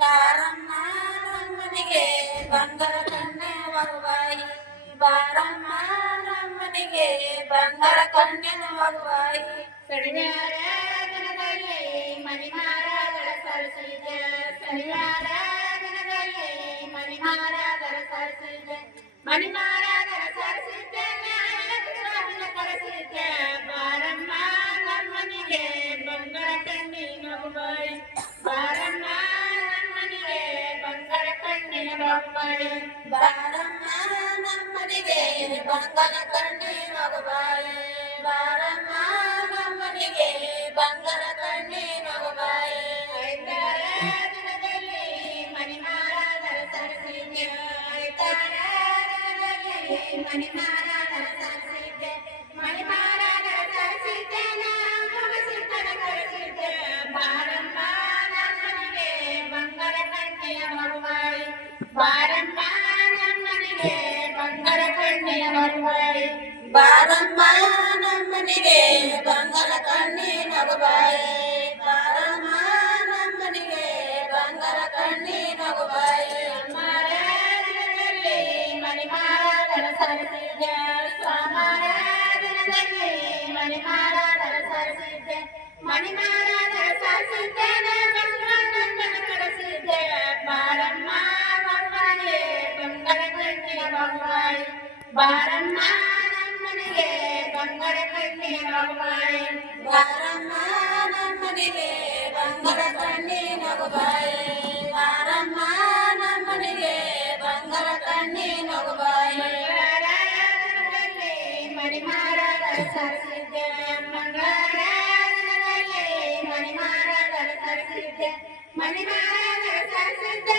ಬಾರಮ್ಮ ನಮ್ಮನಿಗೆ ಬಂಗಾರ ಕಣ್ಣೆ ಬರುವಾಯಿ. ಬಾರಮ್ಮ ನಮ್ಮನಿಗೆ ಬಂಗಾರ ಕಣ್ಣೆ ಬರುವಾಯಿ. ಶನಿವಾರ ದಿನದಲ್ಲಿ ಮಣಿಮಾರಾದರ ಸರಿಸಿದೆ ಶನಿವಾರ ದಿನದಲ್ಲಿ ಮಣಿಮಾರಾದರ ಸರಿಸಿದೆ ಮಣಿಮಾರಾದರ ಸರಿಸಿದ್ದೆ ನಾನು ಕಣ್ಣಿನ ಮಗುವಾಯಿ ಬಾರಮ್ಮ ನಮ್ಮನಿಗೆ ಬಂಗಾರ ಕಣ್ಣಿನ ಮಗುವಾಯಿ ಬಂಗಾರ ಕಣ್ಣಿನ ಮರುಬಾಯಿ. ಬಾರಮ್ಮ ನಮ್ಮನಿಗೆ ಬಂಗಾರ ಕಣ್ಣಿನ ಮರುಬಾಯಿ. ಬಾರಮ್ಮ ನಮ್ಮನಿಗೆ ಬಂಗಾರ ಕಣ್ಣಿನ ಮಗುವಾಯಿ ಸೋಮವಾರದಲ್ಲಿ ಮಣಿಮಾರಗಳ ಸರಿಸಿದ್ದೆ ಸೋಮವಾರದಲ್ಲಿ ಮಣಿಮಾರಗಳ ಸರಿಸಿದ್ದೆ ಮಣಿಮಾರಗಳ ಸರಿಸಿದ್ದೆ ಬಾರಮ್ಮ, ನಮ್ಮನಿಗೆ ಬಂಗಾರ ಕಣ್ಣಿನ ಮಗುವಾಯಿ ಬಾರಮ್ಮ, ನಮ್ಮನಿಗೆ ಬಂಗಾರ ಕಣ್ಣಿನ ನಗಬಾಯಿ ಬಾರಮ್ಮ, ನಮ್ಮನಿಗೆ ಬಂಗಾರ ಕಣ್ಣಿನ ಮಂಗಳವಾರದಲ್ಲಿ ಮಣಿಮಾರಗಳ ಸರಿಸಿದ್ದೆ ಮಂಗಳವಾರದಲ್ಲಿ ಮಣಿಮಾರ ಸರಿಸಿದ್ದೆ ಮಣಿಮಾರಗಳ ಸರಿಸಿದ್ದೆ